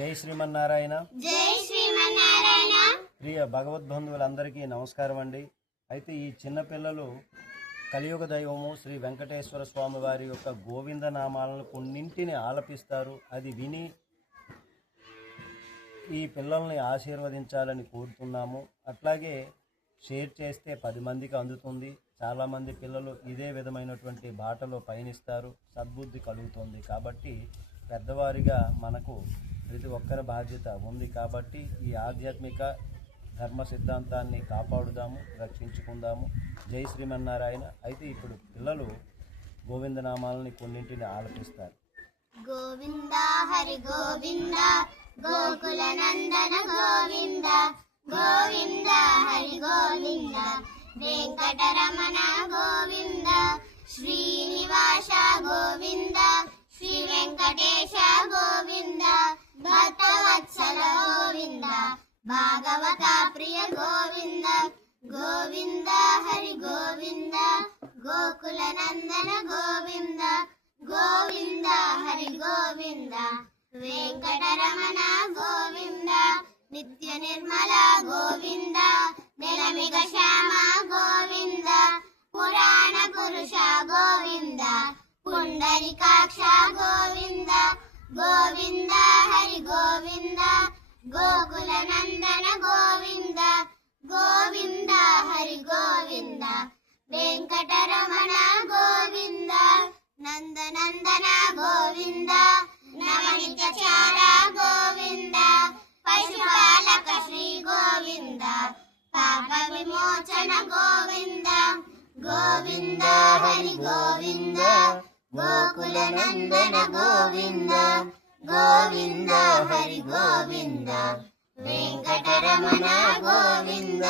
జై శ్రీమన్నారాయణ. జై శ్రీమన్నారాయణ. ప్రియ భగవద్బంధువులందరికీ నమస్కారం అండి. అయితే ఈ చిన్నపిల్లలు కలియుగ దైవము శ్రీ వెంకటేశ్వర స్వామి వారి యొక్క గోవింద నామాలను కొన్నింటిని ఆలపిస్తారు. అది విని ఈ పిల్లల్ని ఆశీర్వదించాలని కోరుతున్నాము. అట్లాగే షేర్ చేస్తే 10 మందికి అందుతుంది. చాలామంది పిల్లలు ఇదే విధమైనటువంటి బాటలో పయనిస్తారు, సద్బుద్ధి కలుగుతుంది. కాబట్టి పెద్దవారిగా మనకు ప్రతి ఒక్కరి బాధ్యత ఉంది. కాబట్టి ఈ ఆధ్యాత్మిక ధర్మ సిద్ధాంతాన్ని కాపాడుదాము, రక్షించుకుందాము. జై శ్రీమన్నారాయణ. అయితే ఇప్పుడు పిల్లలు గోవిందనామాలని కొన్నింటిని ఆలపిస్తారు. గోవింద హరి గోవింద గోకుల నందన గోవింద గోవింద హరి గోవింద వెంకటరమణ గోవింద శ్రీనివాస గోవింద శ్రీ వెంకటేశ గోవింద భక్తవత్సల గోవింద భాగవత ప్రియ గోవింద గోవింద హరి గోవింద గోకుల నందన గోవింద గోవింద హరి గోవింద వెంకటరమణ గోవింద నిత్య నిర్మల గోవింద నిలమిగ శ్యామ గోవింద పురాణ పురుష గోవింద పుండరీకాక్ష గోవింద గోవింద హరి గోవింద గోకుల నందన గోవింద గోవింద హరి గోవింద వెంకటరమణ గోవింద నందనందన గోవింద నవనిత చార గోవింద పశుపాలక శ్రీ గోవింద పాప విమోచన గోవింద గోవింద హరి గోవింద గోకుల నందన గోవింద గోవింద హరి గోవింద వెంకటరమణ గోవింద.